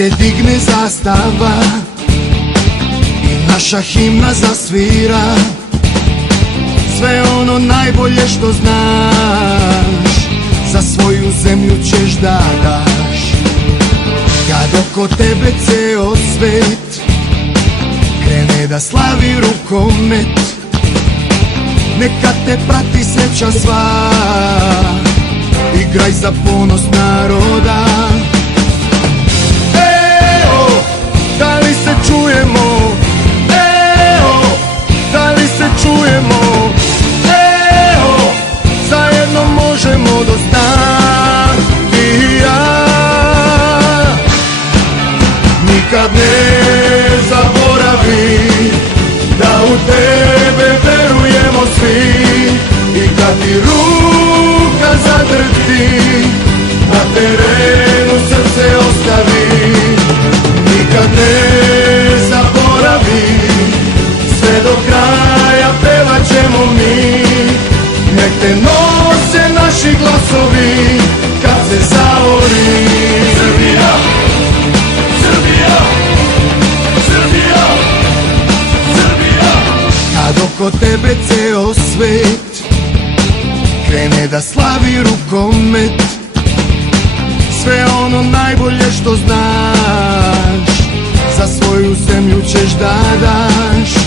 se digne zastava i naša himna zasvira, sve ono najbolje što znaš za svoju zemlju ćeš da daš. Kad oko tebe ceo svet krene da slavi rukomet, neka te prati sreća sva, igraj za ponos naroda. Eo, da li se čujemo? Eo, da li se čujemo? Eo, zajedno možemo do sna i ja. Nikad ne zaboravi da u tebe verujemo svi, i kad ti ruka zadrhti, na terenu srce ostavi. Nikad ne zaboravi, sve do kraja pevat ćemo mi, nek te nose naši glasovi kad se zaori. Srbija, Srbija, Srbija, Srbija. Kad oko tebe ceo svet krene da slavi rukomet, sve ono najbolje što znaš za svoju zemlju ćeš da daš.